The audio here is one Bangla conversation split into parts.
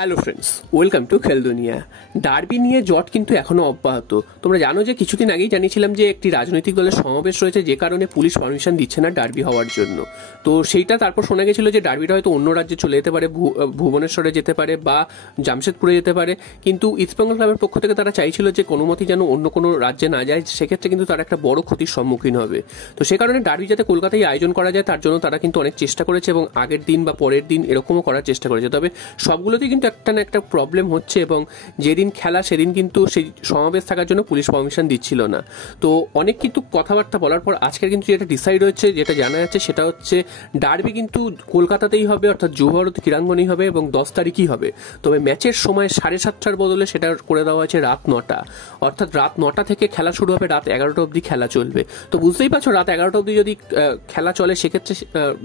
হ্যালো ফ্রেন্ডস, ওয়েলকাম টু খেল দুনিয়া। ডার্বি নিয়ে জট কিন্তু এখনো অব্যাহত। তোমরা জানো যে কিছুদিন আগেই জানিয়েছিলাম যে একটি রাজনৈতিক দলের সমাবেশ রয়েছে, যে কারণে পুলিশ পারমিশন দিচ্ছে না ডার্বি হওয়ার জন্য। তো সেইটা তারপর শোনা গেছিল যে ডার্বিটা হয়তো অন্য রাজ্যে চলে যেতে পারে, ভুবনেশ্বরে যেতে পারে বা জামশেদপুরে যেতে পারে। কিন্তু ইস্টবেঙ্গল ক্লাবের পক্ষ থেকে তারা চাইছিল যে কোনো মতেই যেন অন্য কোনো রাজ্যে না যায়, সেক্ষেত্রে কিন্তু তারা একটা বড় ক্ষতির সম্মুখীন হবে। তো সে কারণে ডার্বি যাতে কলকাতায় আয়োজন করা যায় তার জন্য তারা কিন্তু অনেক চেষ্টা করেছে এবং আগের দিন বা পরের দিন এরকমও করার চেষ্টা করেছে। তবে সবগুলোতেই কিন্তু একটা না একটা প্রবলেম হচ্ছে এবং যেদিন খেলা সেদিন কিন্তু সেই সমাবেশ থাকার জন্য পুলিশ পারমিশন দিচ্ছিল না। তো অনেক কিন্তু কথাবার্তা বলার পর আজকের কিন্তু যেটা ডিসাইড হচ্ছে, যেটা জানা যাচ্ছে সেটা হচ্ছে ডার্বি কিন্তু কলকাতাতেই হবে, অর্থাৎ যুব ভারতী ক্রীড়াঙ্গনেই হবে এবং 10 তারিখই হবে। তবে ম্যাচের সময় 7:30টার বদলে সেটা করে দেওয়া হয়েছে রাত 9টা, অর্থাৎ রাত 9টা থেকে খেলা শুরু হবে, রাত 11টা অবধি খেলা চলবে। তো বুঝতেই পারছো রাত 11টা অবধি যদি খেলা চলে সেক্ষেত্রে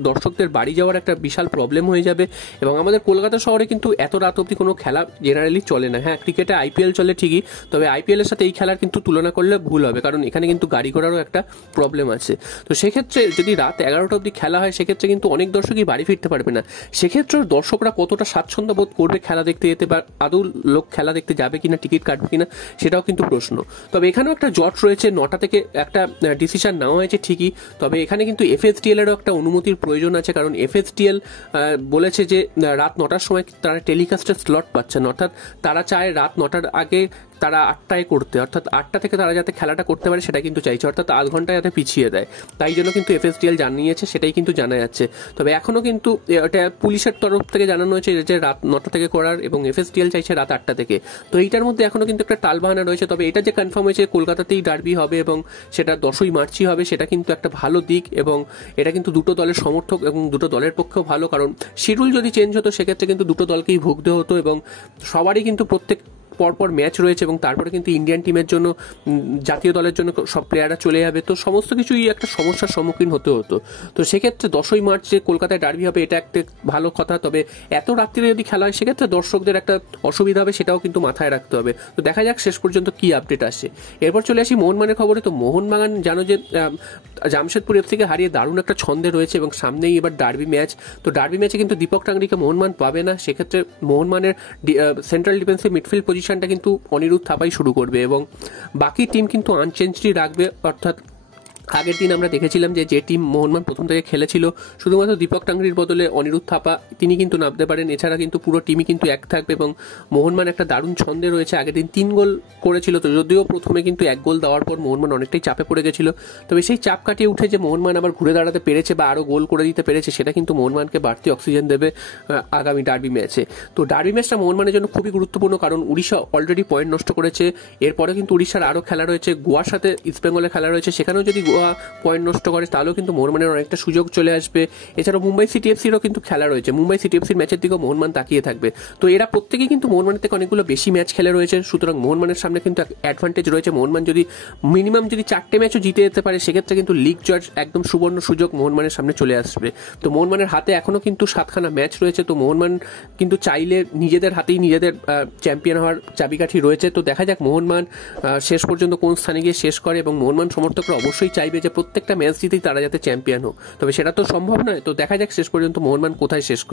দর্শকদের বাড়ি যাওয়ার একটা বিশাল প্রবলেম হয়ে যাবে। এবং আমাদের কলকাতা শহরে কিন্তু এত রাত অবধি কোনো খেলা জেনারেলি চলে না। হ্যাঁ, ক্রিকেটে আইপিএল চলে ঠিকই, তবে আইপিএল এর সাথে এই খেলার কিন্তু তুলনা করলে ভুল হবে, কারণ এখানে কিন্তু গাড়ি ঘোড়ারও একটা প্রবলেম আছে। তো সেক্ষেত্রে যদি রাত 11টা অবধি খেলা হয় সেক্ষেত্রে কিন্তু অনেক দর্শকই বাড়ি ফিরতে পারবে না। সেক্ষেত্রে দর্শকরা কতটা স্বাচ্ছন্দ্য বোধ করবে খেলা দেখতে যেতে, বা আদৌ লোক খেলা দেখতে যাবে কিনা, টিকিট কাটবে কিনা, সেটাও কিন্তু প্রশ্ন। তবে এখানেও একটা জট রয়েছে, 9টা থেকে একটা ডিসিশন নেওয়া হয়েছে ঠিকই, তবে এখানে কিন্তু এফএসডিএল এরও একটা অনুমতির প্রয়োজন আছে, কারণ এফএসডিএল বলেছে যে রাত 9টার সময় তারা টেলিকাস্টের স্লট পাচ্ছে না, অর্থাৎ তারা চায় রাত 9টার আগে তারা 8টায় করতে, অর্থাৎ 8টা থেকে তারা যাতে খেলাটা করতে পারে সেটা কিন্তু চাইছে, অর্থাৎ আধ ঘন্টা যাতে পিছিয়ে দেয়। তাই জন্য কিন্তু এফএসডিএল জানিয়েছে, সেটাই কিন্তু জানা যাচ্ছে। তবে এখনো কিন্তু এটা পুলিশের তরফ থেকে জানানো হয়েছে যে রাত 9টা থেকে করার, এবং এফএসডিএল চাইছে রাত 8টা থেকে। তো এইটার মধ্যে এখনো কিন্তু একটা টালবাহানা রয়েছে। তবে এটা যে কনফার্ম হয়েছে কলকাতাতেই ডার্বি হবে এবং সেটা 10ই মার্চই হবে, সেটা কিন্তু একটা ভালো দিক, এবং এটা কিন্তু দুটো দলের সমর্থক এবং দুটো দলের পক্ষেও ভালো, কারণ শিডিউল যদি চেঞ্জ হতো সেক্ষেত্রে কিন্তু দুটো দলকেই ভুগতে হতো এবং সবারই কিন্তু প্রত্যেক পরপর ম্যাচ রয়েছে এবং তারপরে কিন্তু ইন্ডিয়ান টিমের জন্য, জাতীয় দলের জন্য সব প্লেয়াররা চলে যাবে। তো সমস্ত কিছুই একটা সমস্যার সম্মুখীন হতে হতো। তো সেক্ষেত্রে 10ই মার্চ যে কলকাতায় ডার্বি হবে এটা একটা ভালো কথা। তবে এত রাত্রিরে যদি খেলা হয় সেক্ষেত্রে দর্শকদের একটা অসুবিধা হবে, সেটাও কিন্তু মাথায় রাখতে হবে। তো দেখা যাক শেষ পর্যন্ত কি আপডেট আসে। এরপর চলে আসি মোহনবাগানের খবরে। তো মোহনবাগান জানো যে জামশেদপুর এফসিকে হারিয়ে দারুণ একটা ছন্দে রয়েছে এবং সামনেই এবার ডার্বি ম্যাচ। তো ডার্বি ম্যাচে কিন্তু দীপক টাংরিকে মোহনবাগান পাবে না, সেক্ষেত্রে মোহনবাগানের সেন্ট্রাল ডিফেন্সিভ মিডফিল্ড পজিশনটা কিন্তু অনিরুদ্ধ থাপাই শুরু করবে এবং বাকি টিম কিন্তু আনচেঞ্জডই রাখবে। অর্থাৎ আগের দিন আমরা দেখেছিলাম যে টিম মোহনবাগান প্রথম থেকে খেলেছিল, শুধুমাত্র দীপক টাংরির বদলে অনিরুদ্ধ থাপা তিনি কিন্তু নামতে পারেন, এছাড়া কিন্তু পুরো টিমই কিন্তু এক থাকবে এবং মোহনবাগান একটা দারুণ ছন্দে রয়েছে। আগের দিন 3 গোল করেছিল, তো যদিও প্রথমে কিন্তু 1 গোল দেওয়ার পর মোহনবাগান অনেকটাই চাপে পড়ে গেছিল, তবে সেই চাপ কাটিয়ে উঠে যে মোহনবাগান আবার ঘুরে দাঁড়াতে পেরেছে বা আরও গোল করে দিতে পেরেছে, সেটা কিন্তু মোহনবাগানকে বাড়তি অক্সিজেন দেবে আগামী ডার্বি ম্যাচে। তো ডার্বি ম্যাচটা মোহনবাগানের জন্য খুবই গুরুত্বপূর্ণ, কারণ উড়িষ্যা অলরেডি পয়েন্ট নষ্ট করেছে। এরপরে কিন্তু উড়িষ্যার আরও খেলা রয়েছে, গোয়ার সাথে ইস্টবেঙ্গলের খেলা রয়েছে, সেখানেও যদি গোয়া পয়েন্ট নষ্ট করে তাহলেও কিন্তু মোহনবাগানের অনেকটা সুযোগ চলে আসবে। এছাড়াও মুম্বাই সিটি এফসিরও কিন্তু খেলা রয়েছে, মুম্বাই সিটি এফসির ম্যাচের দিকেও মোহনবাগান তাকিয়ে থাকবে। তো এরা প্রত্যেকেই কিন্তু মোহনবাগানের থেকে অনেকগুলো বেশি ম্যাচ খেলে রয়েছে, সুতরাং মোহনবাগানের সামনে কিন্তু অ্যাডভান্টেজ রয়েছে। মোহনবাগান যদি মিনিমাম 4টে ম্যাচও জিতে যেতে পারে সেক্ষেত্রে কিন্তু লিগ জয়ের একদম সুবর্ণ সুযোগ মোহনবাগানের সামনে চলে আসবে। তো মোহনবাগানের হাতে এখনো কিন্তু 7খানা ম্যাচ রয়েছে, তো মোহনবাগান কিন্তু চাইলে নিজেদের হাতেই নিজেদের চ্যাম্পিয়ন হওয়ার চাবিকাঠি রয়েছে। তো দেখা যাক মোহনবাগান শেষ পর্যন্ত কোন স্থানে গিয়ে শেষ করে, এবং মোহনবাগান সমর্থকরা অবশ্যই চাইবে যে প্রত্যেকটা ম্যাচ জিতেই তারা যাতে চ্যাম্পিয়ন হোক, তবে সেটা তো সম্ভব নয়। তো দেখা যাক শেষ পর্যন্ত মোহনবাগান কোথায় শেষ করে।